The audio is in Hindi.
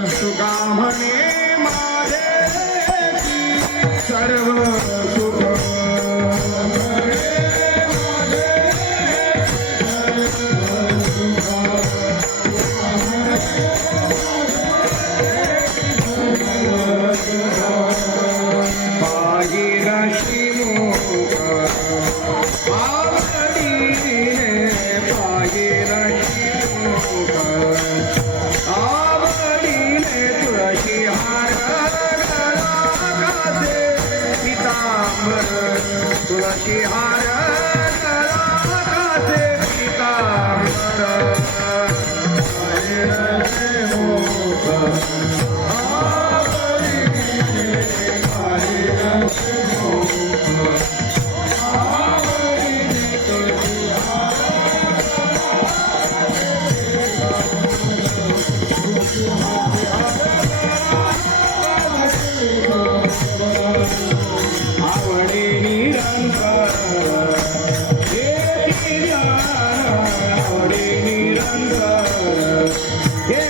तुका मारे सर्व तुळशी हार Yeah.